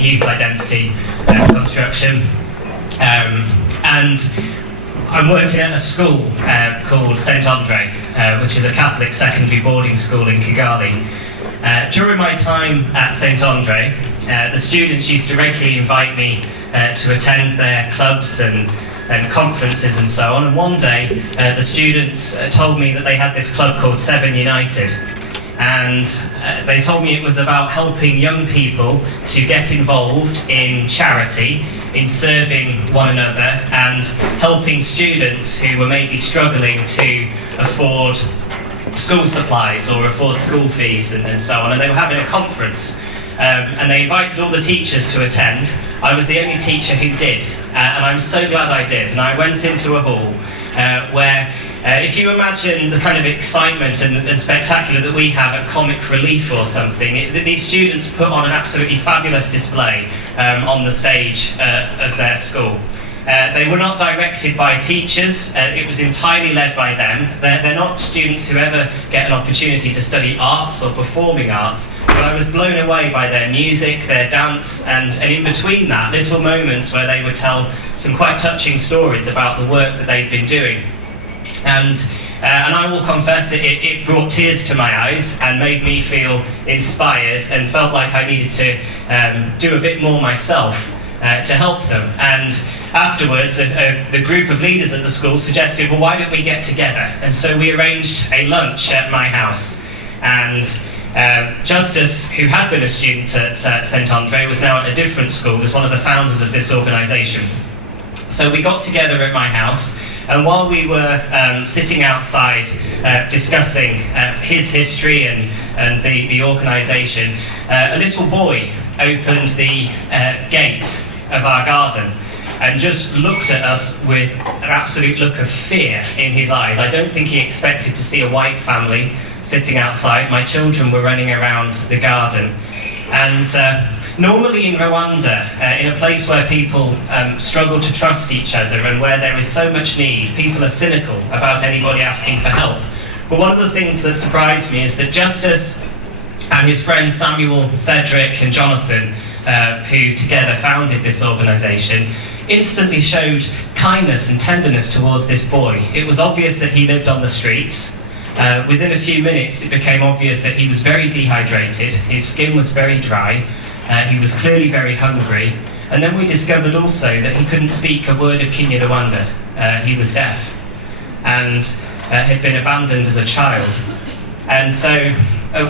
youth identity construction. And I'm working at a school called St Andre, which is a Catholic secondary boarding school in Kigali. During my time at St Andre, the students used to regularly invite me to attend their clubs and conferences and so on. And one day, the students told me that they had this club called 7 United. And they told me it was about helping young people to get involved in charity, in serving one another, and helping students who were maybe struggling to afford school supplies or afford school fees and so on. And they were having a conference, and they invited all the teachers to attend. I was the only teacher who did, and I'm so glad I did. And I went into a hall where, if you imagine the kind of excitement and spectacular that we have at Comic Relief or something, these students put on an absolutely fabulous display on the stage of their school. They were not directed by teachers, it was entirely led by them. They're not students who ever get an opportunity to study arts or performing arts, but I was blown away by their music, their dance, and in between that, little moments where they would tell some quite touching stories about the work that they'd been doing. And I will confess it brought tears to my eyes and made me feel inspired and felt like I needed to do a bit more myself to help them. And afterwards, the group of leaders at the school suggested, well, why don't we get together? And so we arranged a lunch at my house. And Justus, who had been a student at St Andre, was now at a different school, was one of the founders of this organisation. So we got together at my house, and while we were sitting outside discussing his history and the organisation, a little boy opened the gate of our garden and just looked at us with an absolute look of fear in his eyes. I don't think he expected to see a white family sitting outside. My children were running around the garden. And normally in Rwanda, in a place where people struggle to trust each other and where there is so much need, people are cynical about anybody asking for help. But one of the things that surprised me is that Justus and his friends Samuel, Cedric and Jonathan, who together founded this organisation, instantly showed kindness and tenderness towards this boy. It was obvious that he lived on the streets. Within a few minutes it became obvious that he was very dehydrated, his skin was very dry, he was clearly very hungry, and then we discovered also that he couldn't speak a word of Kinyarwanda. He was deaf and had been abandoned as a child. And so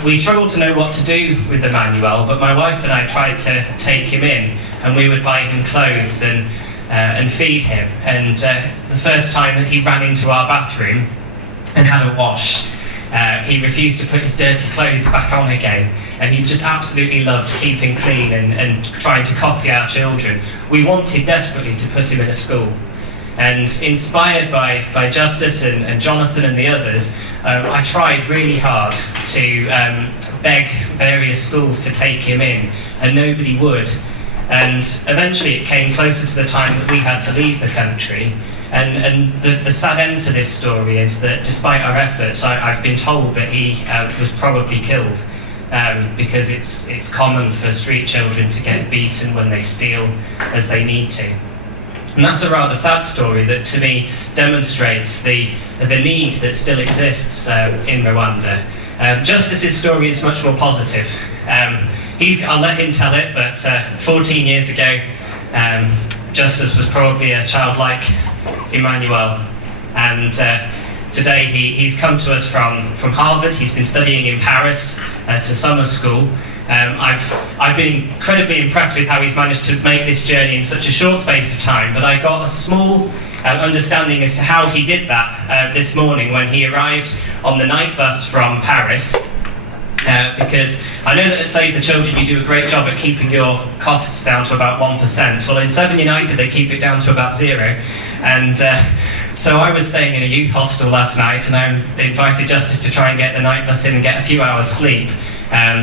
we struggled to know what to do with Emmanuel, but my wife and I tried to take him in, and we would buy him clothes and feed him. And the first time that he ran into our bathroom and had a wash, he refused to put his dirty clothes back on again, and he just absolutely loved keeping clean and trying to copy our children. We wanted desperately to put him in a school, and inspired by Justus and Jonathan and the others, I tried really hard to beg various schools to take him in, and nobody would. And eventually it came closer to the time that we had to leave the country. And the sad end to this story is that despite our efforts, I've been told that he was probably killed, because it's common for street children to get beaten when they steal as they need to. And that's a rather sad story that to me demonstrates the need that still exists in Rwanda. Justus's story is much more positive. I'll let him tell it, but 14 years ago, Justus was probably a child like Emmanuel, and today he's come to us from Harvard. He's been studying in Paris to summer school. I've been incredibly impressed with how he's managed to make this journey in such a short space of time, but I got a small understanding as to how he did that this morning when he arrived on the night bus from Paris, because I know that at Save the Children you do a great job at keeping your costs down to about 1%. Well, in 7 United they keep it down to about 0, and so I was staying in a youth hostel last night, and I invited Justus to try and get the night bus in and get a few hours sleep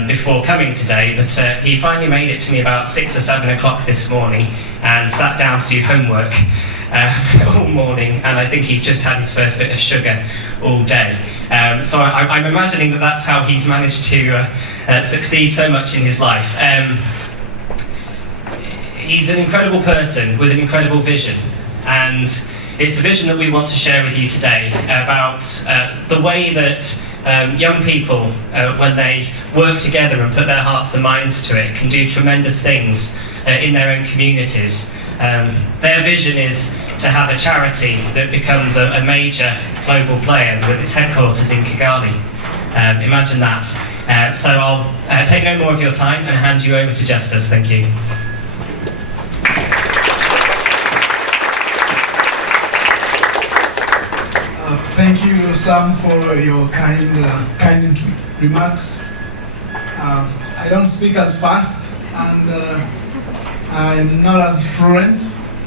before coming today, but he finally made it to me about 6 or 7 o'clock this morning and sat down to do homework all morning, and I think he's just had his first bit of sugar all day. So I'm imagining that that's how he's managed to succeed so much in his life. he's an incredible person with an incredible vision, and it's a vision that we want to share with you today about the way that young people, when they work together and put their hearts and minds to it, can do tremendous things in their own communities. Their vision is to have a charity that becomes a major global player with its headquarters in Kigali. Imagine that. So I'll take no more of your time and hand you over to Justus. Thank you. Thank you, Sam, for your kind remarks. I don't speak as fast, and I'm not as fluent.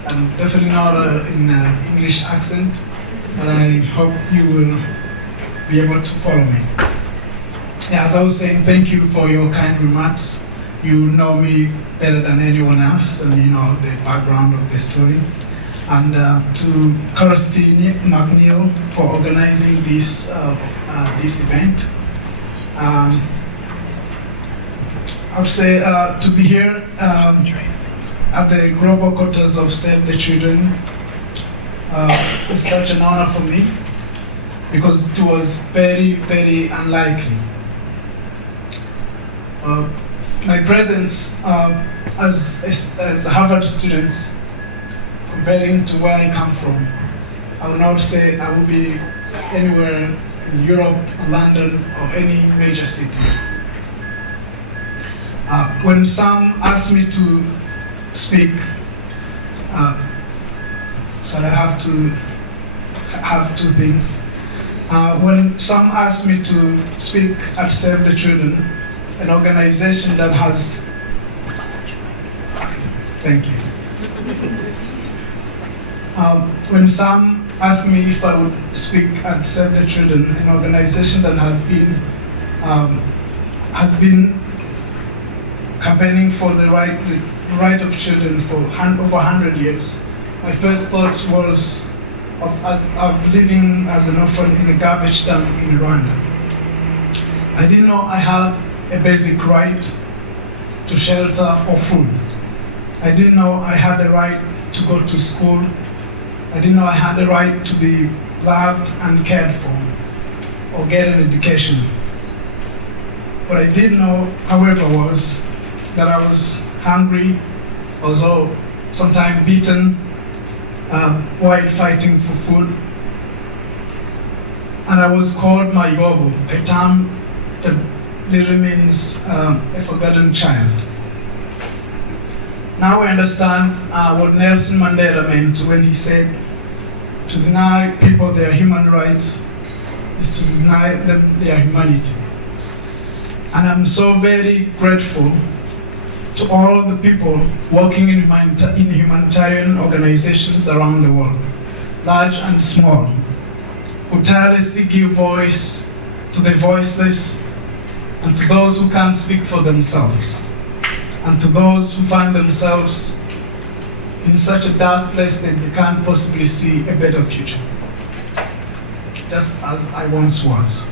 I'm definitely not in English accent, but I hope you will be able to follow me. Yeah, as I was saying, thank you for your kind remarks. You know me better than anyone else, and you know the background of the story. And to Kirsty McNeil for organizing this event. I would say to be here at the global quarters of Save the Children is such an honor for me, because it was very, very unlikely. My presence as Harvard students, comparing to where I come from, I would not say I will be anywhere in Europe, London, or any major city. When Sam asked me to speak, so I have two things. When Sam asked me to speak at Save the Children, an organization that has, thank you. When Sam asked me if I would speak at Save the Children, an organization that has been campaigning for the right of children for over 100 years, my first thought was of living as an orphan in a garbage dump in Rwanda. I didn't know I had a basic right to shelter or food. I didn't know I had the right to go to school. I didn't know I had the right to be loved and cared for or get an education. What I did know, however, was that I was hungry, also sometimes beaten while fighting for food. And I was called Mayibobo, a term that literally means a forgotten child. Now I understand what Nelson Mandela meant when he said, to deny people their human rights is to deny them their humanity. And I'm so very grateful to all the people working in humanitarian organizations around the world, large and small, who tirelessly give voice to the voiceless and to those who can't speak for themselves, and to those who find themselves in such a dark place that they can't possibly see a better future, just as I once was.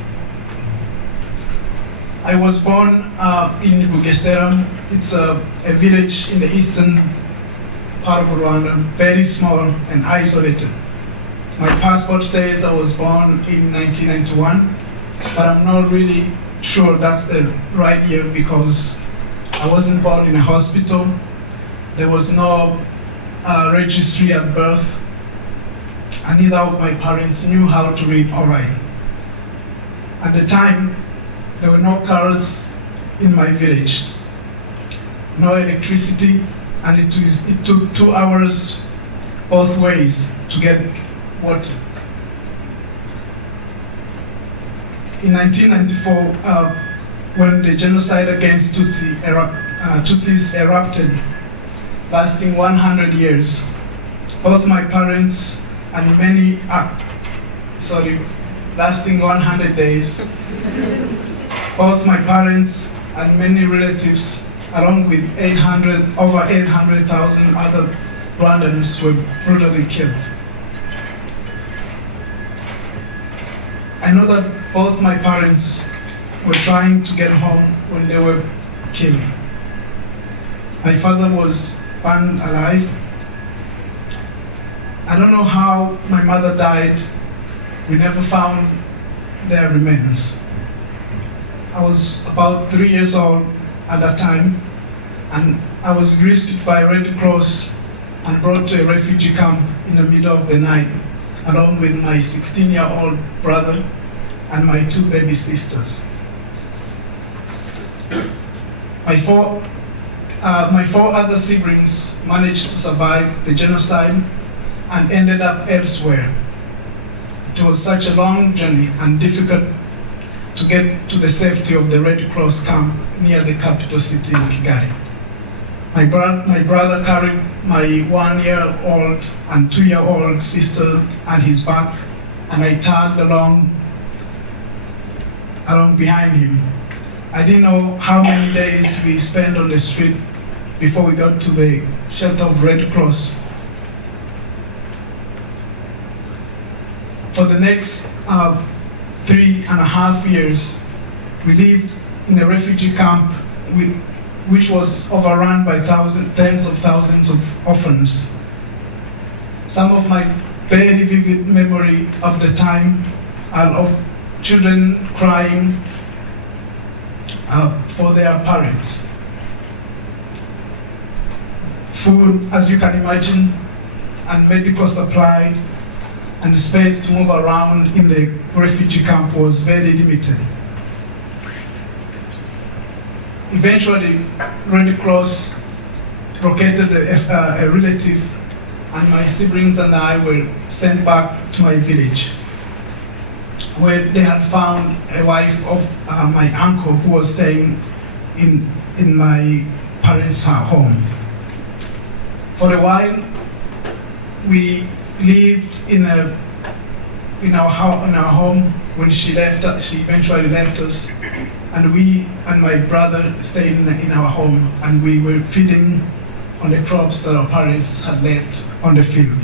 I was born in Bugesera. It's a village in the eastern part of Rwanda, very small and isolated. My passport says I was born in 1991, but I'm not really sure that's the right year, because I wasn't born in a hospital. There was no registry at birth, and neither of my parents knew how to read or write. At the time, there were no cars in my village, no electricity, and it took 2 hours both ways to get water. In 1994, when the genocide against Tutsis erupted, lasting 100 years, both my parents and lasting 100 days, both my parents and many relatives, along with over 800,000 other Rwandans, were brutally killed. I know that both my parents were trying to get home when they were killed. My father was burned alive. I don't know how my mother died. We never found their remains. I was about 3 years old at that time, and I was rescued by Red Cross and brought to a refugee camp in the middle of the night, along with my 16-year-old brother and my 2 baby sisters. My four other siblings managed to survive the genocide and ended up elsewhere. It was such a long journey and difficult to get to the safety of the Red Cross camp near the capital city in Kigali. My brother carried my 1-year-old and 2-year-old sister on his back, and I tagged along behind him. I didn't know how many days we spent on the street before we got to the shelter of Red Cross. For the next 3.5 years, we lived in a refugee camp which was overrun by tens of thousands of orphans. Some of my very vivid memory of the time are of children crying for their parents. Food, as you can imagine, and medical supply, and the space to move around in the refugee camp was very limited. Eventually, Red Cross located a relative, and my siblings and I were sent back to my village, where they had found a wife of my uncle who was staying in my parents' home. For a while, we lived in our home. When she eventually left us, and we and my brother stayed in our home, and we were feeding on the crops that our parents had left on the field.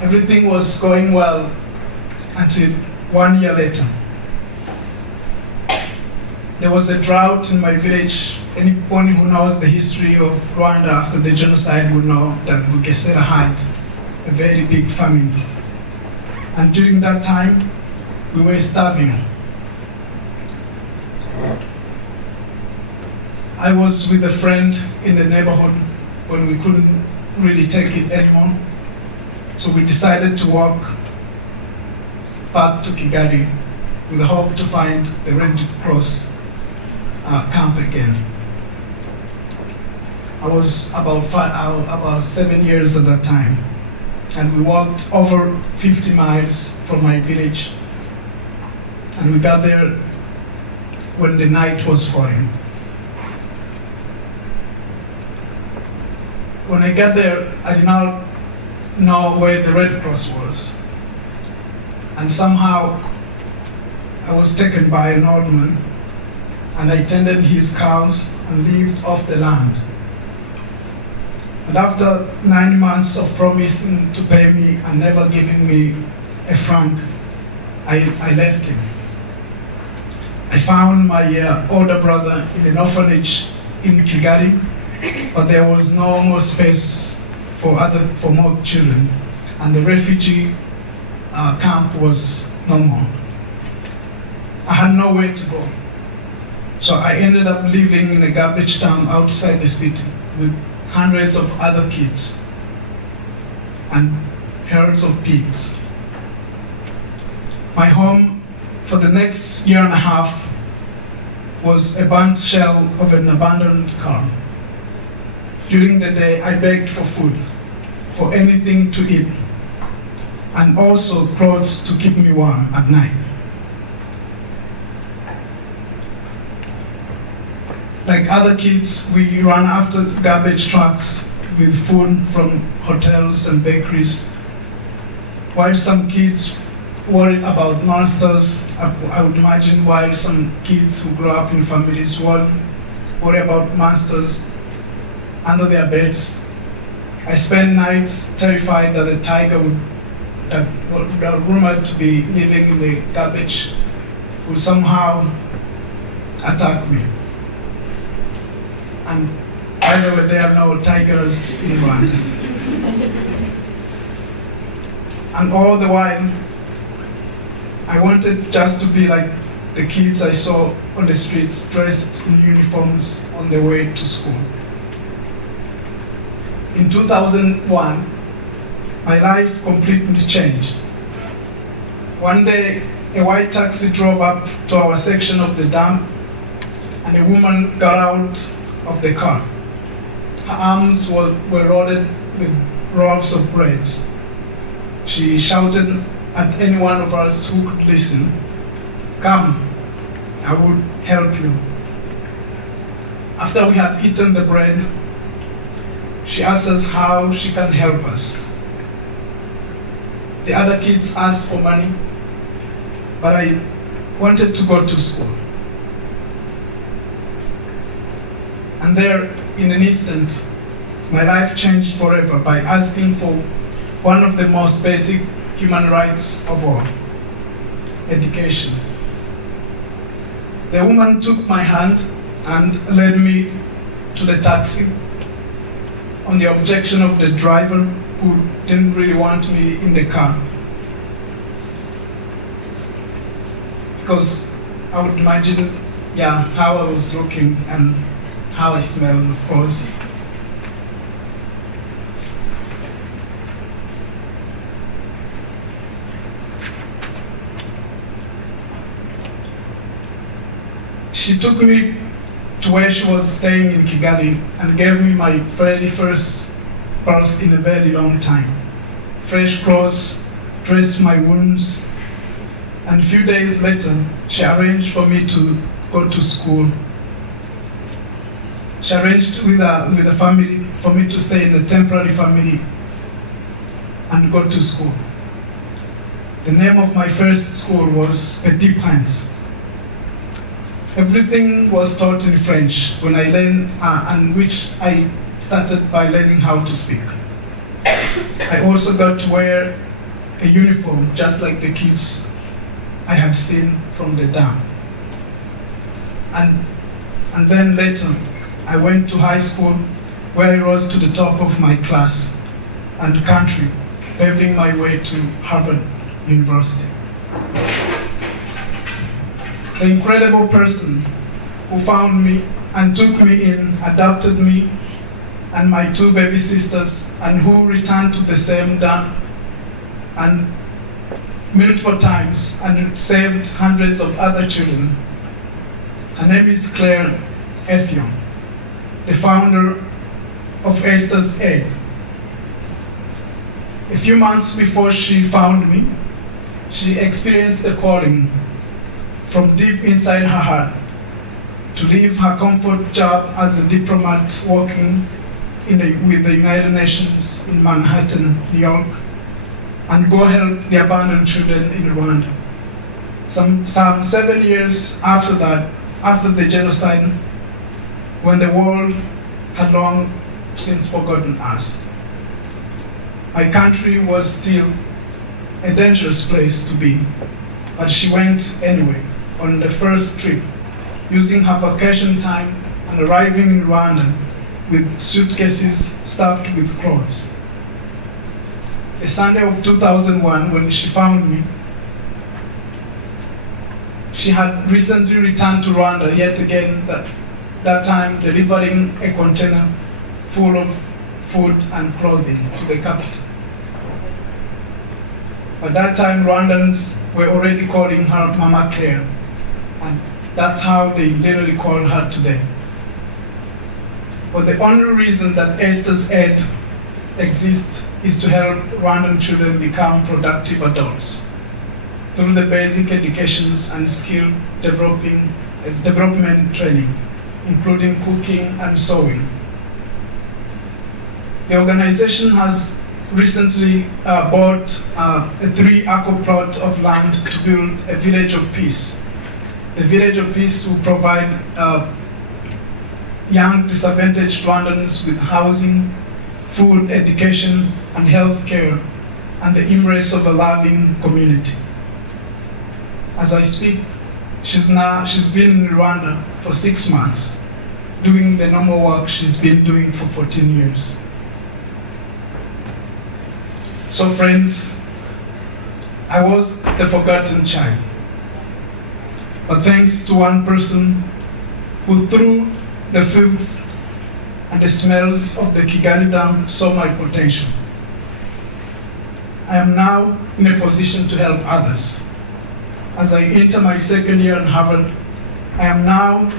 Everything was going well until 1 year later. There was a drought in my village. Anyone who knows the history of Rwanda after the genocide would know that Bugesera had a very big famine. And during that time, we were starving. I was with a friend in the neighborhood when we couldn't really take it anymore. So we decided to walk back to Kigali with the hope to find the Red Cross camp again. I was about 7 years at that time, and we walked over 50 miles from my village, and we got there when the night was falling. When I got there, I did not know where the Red Cross was, and somehow I was taken by an old man, and I tended his cows and lived off the land. And after 9 months of promising to pay me and never giving me a franc, I left him. I found my older brother in an orphanage in Kigali, but there was no more space for more children, and the refugee camp was no more. I had nowhere to go, so I ended up living in a garbage town outside the city with hundreds of other kids and herds of pigs. My home for the next year and a half was a burnt shell of an abandoned car. During the day, I begged for food, for anything to eat, and also clothes to keep me warm at night. Like other kids, we ran after garbage trucks with food from hotels and bakeries, while some kids worried about monsters. I would imagine while some kids who grow up in families worry about monsters under their beds. I spent nights terrified that a tiger that was rumored to be living in the garbage would somehow attack me. And by the way, there are no tigers in Rwanda. And all the while, I wanted just to be like the kids I saw on the streets, dressed in uniforms on their way to school. In 2001, my life completely changed. One day, a white taxi drove up to our section of the dam, and a woman got out of the car. Her arms were loaded with rolls of bread. She shouted at any one of us who could listen, "Come, I will help you." After we had eaten the bread, she asked us how she can help us. The other kids asked for money, but I wanted to go to school. And there, in an instant, my life changed forever by asking for one of the most basic human rights of all: education. The woman took my hand and led me to the taxi on the objection of the driver, who didn't really want me in the car. Because I would imagine, how I was looking and how I smelled, of course. She took me to where she was staying in Kigali and gave me my very first birth in a very long time. Fresh clothes, dressed my wounds, and a few days later, she arranged for me to go to school. She arranged with a family for me to stay in a temporary family and go to school. The name of my first school was Petit Prince. Everything was taught in French when I learned, and which I started by learning how to speak. I also got to wear a uniform just like the kids I had seen from the dam. And then later, I went to high school where I rose to the top of my class and country, paving my way to Harvard University. The incredible person who found me and took me in, adopted me and my two baby sisters, and who returned to the same dam and multiple times and saved hundreds of other children. Her name is Claire Ethion, the founder of Esther's Aid. A few months before she found me, she experienced a calling from deep inside her heart to leave her comfort job as a diplomat working with the United Nations in Manhattan, New York, and go help the abandoned children in Rwanda. Some 7 years after that, after the genocide, when the world had long since forgotten us. My country was still a dangerous place to be, but she went anyway on the first trip, using her vacation time and arriving in Rwanda with suitcases stuffed with clothes. The Sunday of 2001, when she found me, she had recently returned to Rwanda yet again, that time delivering a container full of food and clothing to the capital. At that time, Rwandans were already calling her Mama Claire, and that's how they literally call her today. But the only reason that Esther's Aid exists is to help Rwandan children become productive adults through the basic educations and skill development training, including cooking and sewing. The organization has recently bought a 3-acre plot of land to build a village of peace. The village of peace will provide young disadvantaged Rwandans with housing, food, education, and health care, and the embrace of a loving community. As I speak, she's been in Rwanda for 6 months, doing the normal work she's been doing for 14 years. So friends, I was the forgotten child. But thanks to one person who, through the filth and the smells of the Kigali dam, saw my potential, I am now in a position to help others. As I enter my second year in Harvard, I am now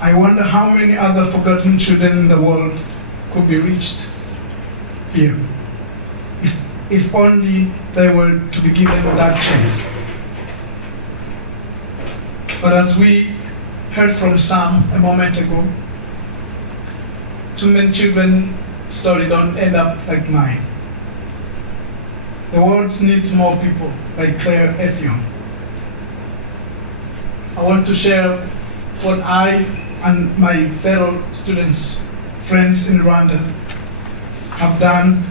I wonder how many other forgotten children in the world could be reached here, if only they were to be given that chance. But as we heard from Sam a moment ago, too many children's stories don't end up like mine. The world needs more people like Claire Effiong. I want to share what I and my fellow students, friends in Rwanda, have done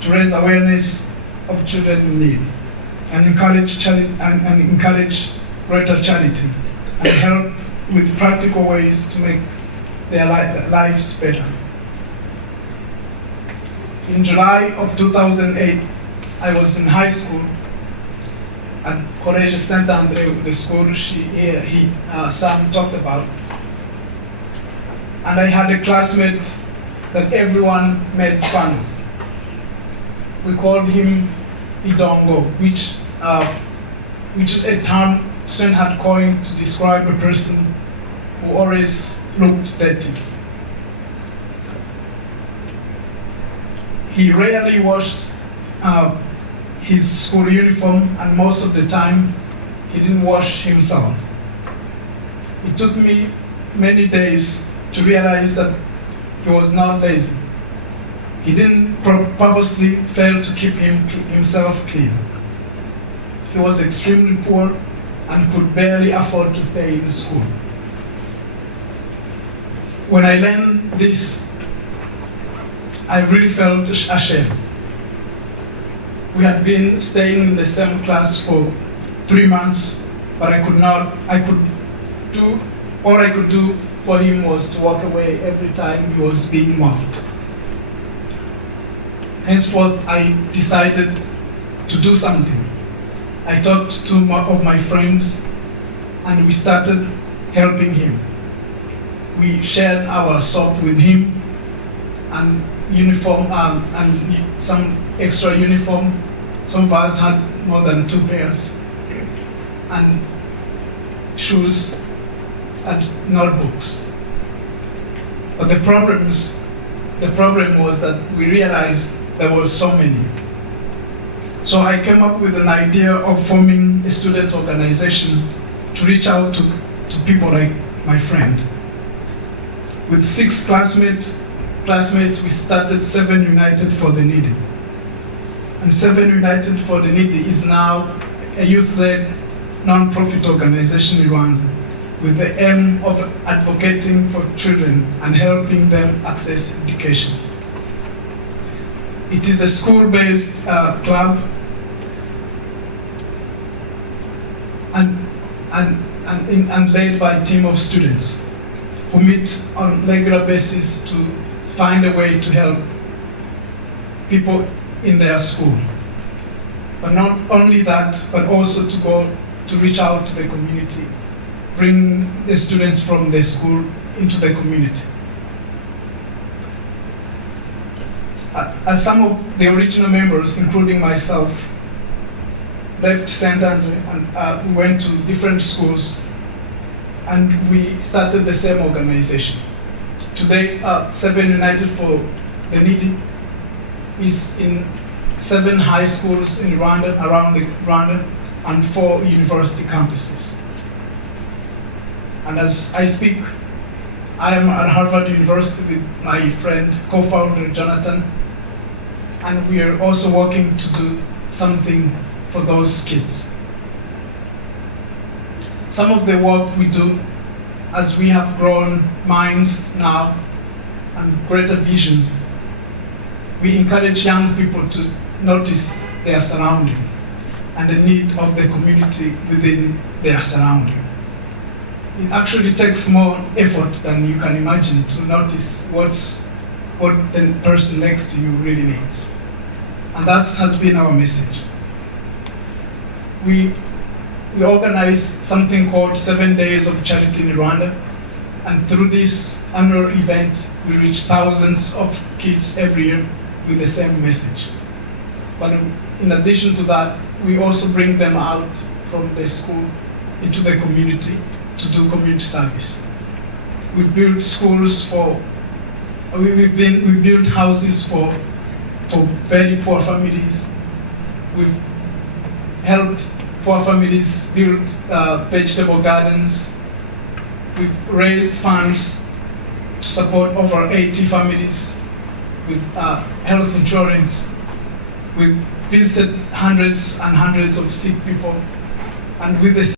to raise awareness of children in need and encourage greater charity and help with practical ways to make their lives better. In July of 2008, I was in high school at College Saint Andre, the school Sam talked about. And I had a classmate that everyone made fun of. We called him Idongo, which is a term students had coined to describe a person who always looked dirty. He rarely washed his school uniform, and most of the time he didn't wash himself. It took me many days to realize that he was not lazy. He didn't purposely fail to keep himself clean. He was extremely poor and could barely afford to stay in school. When I learned this, I really felt ashamed. We had been staying in the same class for 3 months, but all I could do for him was to walk away every time he was being mocked. Henceforth, I decided to do something. I talked to of my friends, and we started helping him. We shared our soap with him, and uniform, and some extra uniform. Some of us had more than 2 pairs, and shoes and notebooks. But the problem was that we realized there were so many. So I came up with an idea of forming a student organization to reach out to people like my friend. With 6 classmates, we started 7 United for the Needy. And 7 United for the Needy is now a youth-led non-profit organization in Rwanda with the aim of advocating for children and helping them access education. It is a school-based club and led by a team of students who meet on a regular basis to find a way to help people in their school. But not only that, but also to go to reach out to the community, bring the students from the school into the community. As some of the original members, including myself, left St. Andre and we went to different schools, and we started the same organization. Today, 7 United for the Needy is in 7 high schools in Rwanda, around Rwanda, and 4 university campuses. And as I speak, I am at Harvard University with my friend, co-founder Jonathan, and we are also working to do something for those kids. Some of the work we do, as we have grown minds now and greater vision, we encourage young people to notice their surrounding and the need of the community within their surrounding. It actually takes more effort than you can imagine to notice what the person next to you really needs. And that has been our message. We organize something called 7 Days of Charity in Rwanda, and through this annual event, we reach thousands of kids every year with the same message. But in addition to that, we also bring them out from the school into the community to do community service. We build schools we build houses for very poor families. We've helped poor families build vegetable gardens. We've raised funds to support over 80 families with health insurance. We've visited hundreds and hundreds of sick people, and with the